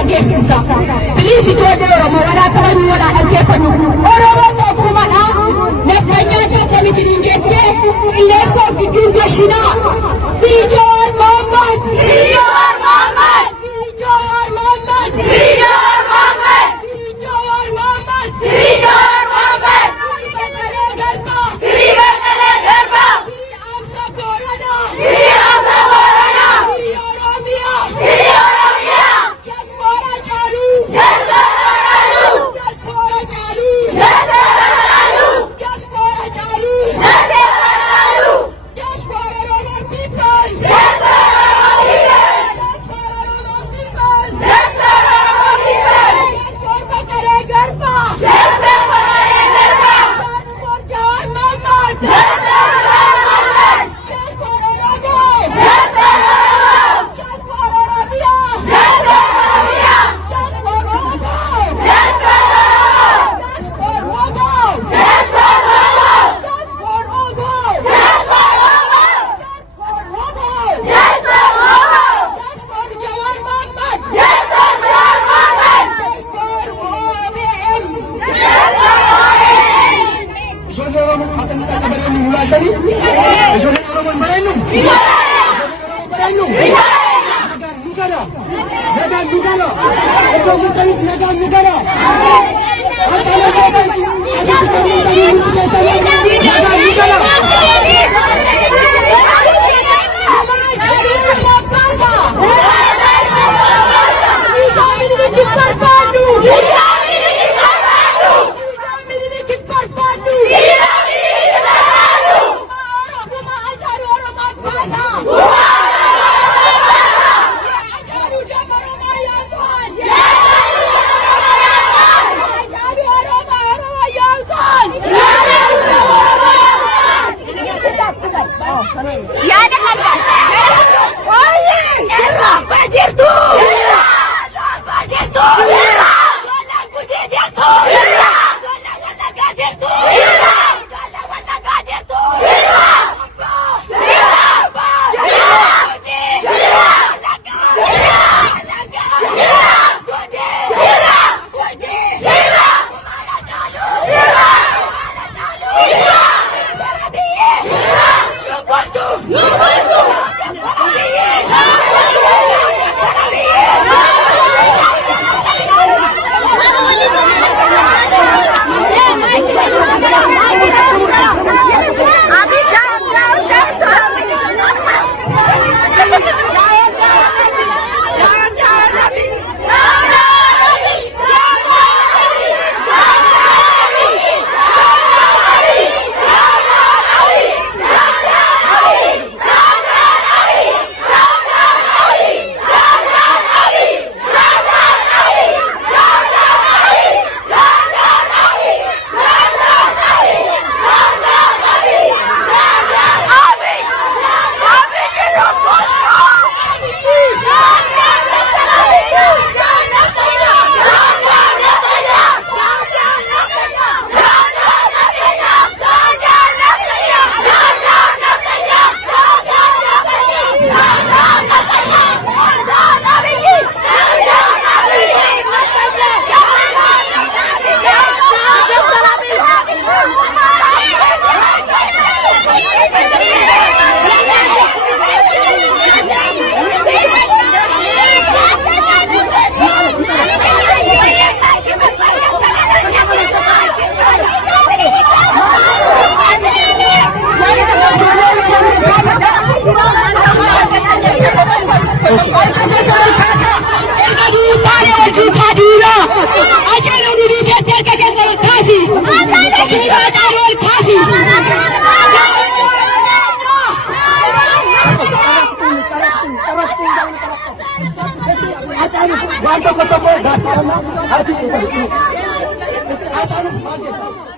ageessisa. Biliisi ijoollee Oromoo walaa qabanii walaa dhaggeeffannu. Oromoo tokkummaadha. Naftanyaa tokko miti hin jettee qilleensoo gidduun gashinaa. Birijoon Mohammad. Birijoon Mohammad. Birijoon Mohammad. Birijoon Mohammad. Birijoon Mohammad. Birijoon Mohammad. Biri Beqqalee Garbaa. Biri Beqqalee Garbaa. Biri Amsa Booranaa. Biri Amsa Booranaa. Biri Oromiyaa. Biri Oromiyaa. Jasboora Caaluu. Jasboora Caaluu. Jasboora Caaluu. Jasboora Caaluu. Jasboora Caaluu. Jasboora Caaluu. Jasboora Oromoo people. Jasboora Oromoo people. Jasboora Oromoo people. Jasboora Oromoo people. Jasboora Beqqalee Garbaa. Jasboora Beqqalee Garbaa. Jasboora Mohammad. Jasboora Mohammad. Jasboora Oromoo. Jasboora Oromoo. Jasboora Oromiyaa. Jasboora Oromiyaa. Jasboora Oromoo. Jasboora Oromoo. Jasboora Oromoo. Jasboora Oromoo. Jasboora Oromoo. Jasboora Oromoo. Jasboora Oromoo. Jasboora Jawaar Mohammad. Jasboora Jawaar Mohammad. Jasboora OBM. Jasboora OBM. Ijoollee Oromoo akka nuti akka bareednu nu laaltanii? Ijoollee Oromoo hin bareednu? Ijoollee Oromoo bareednu? Nagaan nu gala. Nagaan nu gala. Iddoo jirtanitti nagaan nu gala. Hacaaluu Joobees asitti kennuudhaan nuti keessanii nagaan nu gala. Namana Hacaaluu Mabbaasa. Siidaa Minilik hin barbaannu. Siidaa Minilik hin barbaannu. Siidaa Minilik hin barbaannu. Siidaa Minilik hin barbaannu. Buma Hacaaluu Oromoo Abbaasa. Buma Hacaaluu Oromoo Yaaltaan. Hacaaluu Oromoo Yaaltaan. Yaada kana. Irraa baajirtu. Irraa baajirtu. Joolaan Gujii jirtu. Joolaan Wallaggaa jirtu. Joolaan Wallaggaa jirtu. Abbaa. Gujii. Wallaggaa. Gujii. Umaara Hacaaluu. Umaara Hacaaluu. Bara biyyee. Lubbuutu. Bara biyyee. Bara biyyee. Waan tokko tokko gaaffii hati Hacaaluuf maal jedha?